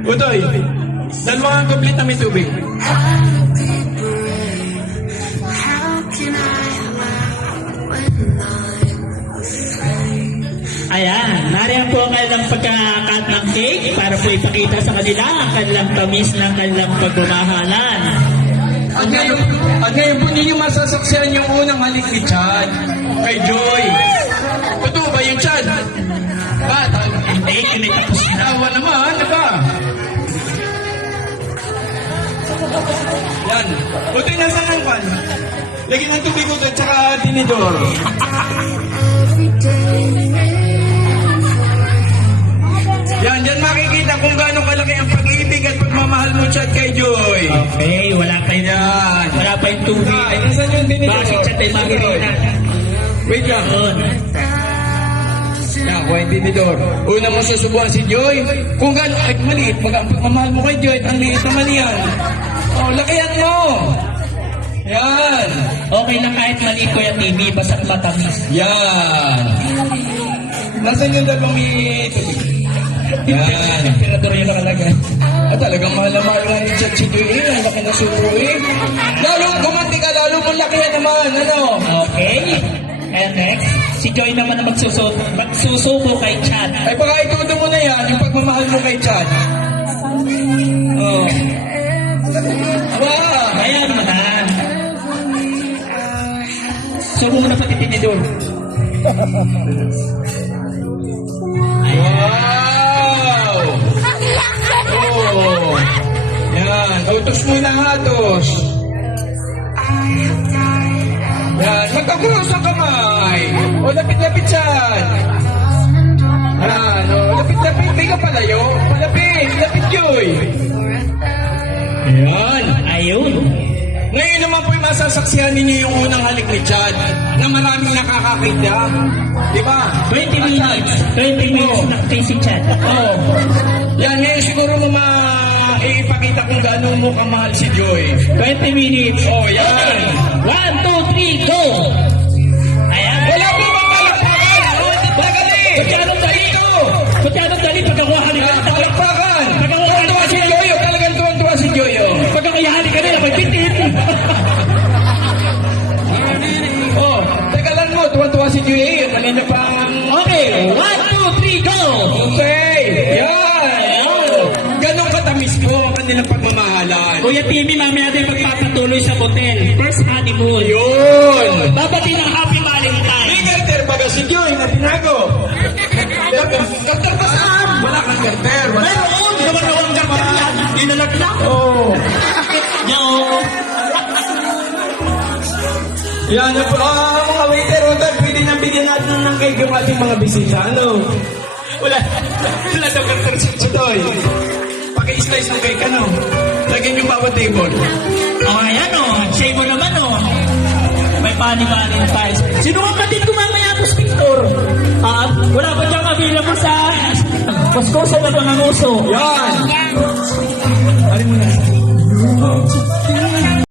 Utoy, dalawang complete na may tubig. Ayan, nariyan po ang kanilang pagkakat ng cake para po ipakita sa kanila ang kanilang tamis ng kanilang pagmamahalan. At ngayon po ninyo masasaksihan yung unang halik ni Chad kay Joy. Totoo ba yung Chad? Hindi, kinitapos na. Tawa naman, diba? Yan. Buti na sa nangpan. Lagyan ng tubig utoy, tsaka tinidor. Yan, dyan makikita kung gaano kalaki ang pag-ibig at pagmamahal mo, Chad, kay Joy. Okay, wala pa yung, Yan. wala pa yung tubig. Ay, nasan yung tinidor? Bakit siya tayo makikita? Wait lang. Yun. Yan, kuha yung tinidor. Una mo susubuan si Joy. Kung gaano, ay maliit. Ang pagmamahal mo kay Joy, ang liit naman yan. Oh, lakihan mo. Yan. Okay lang kahit maliit ko yung TV, basta matamis. Yan. Nasaan yung dalawang may tubig? Yan. Temperador yung nakalagay. At talagang mahal na mahal nga ni Chad si Joy. Ang laki na suko eh. Lalo, gumanti ka, lalo mo lakihan naman. Ano? Okay. And next, si Joy naman na magsusubo kay Chad. Ay baka ituto mo na yan, yung pagmamahal mo kay Chad. Oh. Wow. Ayan mo na. Subo mo na pati tinidor. Wow! Oh! Yan, utos mo na hatos. Yan, magkakuros ang kamay. O, lapit-lapit siyan. Yan, o, lapit-lapit. Hindi ka palayo. Malapit, lapit Joy. Yan. Ayun. Ngayon naman po masasaksihan ninyo yung unang halik ni Chad na maraming nakakakita. Di ba? 20 minutes. 20 minutes na kay si Chad. Oo. Yan, ngayon siguro mo ipakita kung gaano mo kamahal si Joy. 20 minutes. Oh, yan. 1, 2, 3, go! Ayan. Wala po bang palakpakan? Magali! Kutyadong dali ko! Kutyadong dali pagkakuha ka. Palakpakan! Tuwan-tuwa si Joy. Talagang tuwan-tuwa si Joy. Pagkakayahali ka nila, may pitit. Oh, teka lang mo. Tuwan-tuwa si Joy. Kanina pang... Okay, 1, 2, 3, go! Okay. Yan. Ganon katamis po ang kanilang pagmamahalan. Kuya Timmy, mamaya din magpapatuloy sa hotel. First honeymoon. Yun. Babati ng Happy Valentine. May garter baga si Joy na tinago. Garter ba saan? Wala kang garter. Wala. Mayroon! Naman ang garter yan. Dinalaglag. Oh. Yo! Yan na po. Mga waiter, hotel, pwede na bigyan natin ng cake yung ating mga bisita. Ano? Wala daw garter si Joy. Paki-slice ng cake, ano? Lagyan yung bawat table. Oh, ayan o. Shave mo naman o. May Valentine. Sino ang patid ko mamaya po, Victor? Wala ba diyang available sa Koskosa na mga nguso? Yan! Alin mo na.